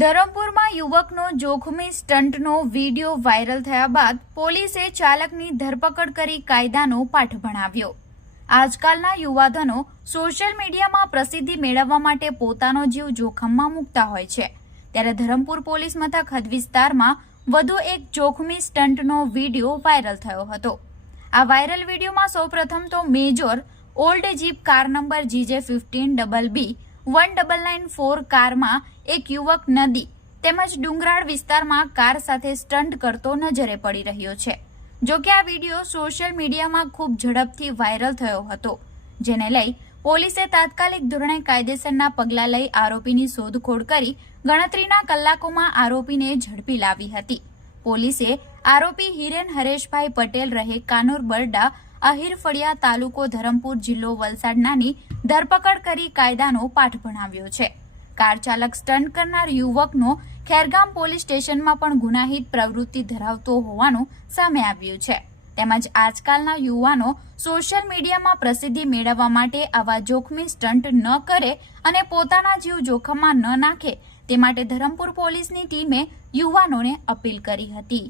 ધરમપુરમાં યુવકનો જોખમી સ્ટંટનો video viral થયા બાદ પોલીસે ચાલકની ધરપકડ કરી કાયદાનો પાઠ ભણાવ્યો. આજકાલના યુવાધનો સોશિયલ મીડિયામાં પ્રસિદ્ધિ મેળવવા માટે પોતાનો જીવ જોખમમાં મૂકતા હોય છે. ત્યારે ધરમપુર પોલીસ મથક હદ વિસ્તારમાં વધુ એક જોખમી સ્ટંટનો વીડિયો વાયરલ થયો હતો. આ વાયરલ વિડીયોમાં સૌપ્રથમ તો major old jeep car number G J fifteen double B one double nine four કારમાં એક યુવક નદી તેમજ ડુંગરાળ વિસ્તારમાં કાર સાથે સ્ટન્ટ કરતો નજરે પડી રહ્યો છે. જો કે આ વીડિયો સોશિયલ મીડિયામાં ખૂબ ઝડપથી વાયરલ થયો હતો, જેને લઈ પોલીસે તાત્કાલિક ધોરણે કાયદેસરના પગલાં લઈ આરોપીની શોધખોળ કરી ગણતરીના કલાકોમાં આરોપીને ઝડપી લાવી હતી. પોલીસે આરોપી હિરેન હરેશભાઈ પટેલ રહે કાનોર બરડા, અહીર ફળિયા તાલુકો ધરમપુર જિલ્લો વલસાડનાની ધરપકડ કરી કાયદાનો પાઠ ભણાવ્યો છે. કાર ચાલક સ્ટન્ટ કરનાર યુવકનો ખેરગામ પોલીસ સ્ટેશનમાં પણ ગુનાહિત પ્રવૃત્તિ ધરાવતો હોવાનું સામે આવ્યું છે. તેમજ આજકાલના યુવાનો સોશિયલ મીડિયામાં પ્રસિદ્ધિ મેળવવા માટે આવા જોખમી સ્ટન્ટ ન કરે અને પોતાના જીવ જોખમમાં ન નાખે તે માટે ધરમપુર પોલીસની ટીમે યુવાનોને અપીલ કરી હતી.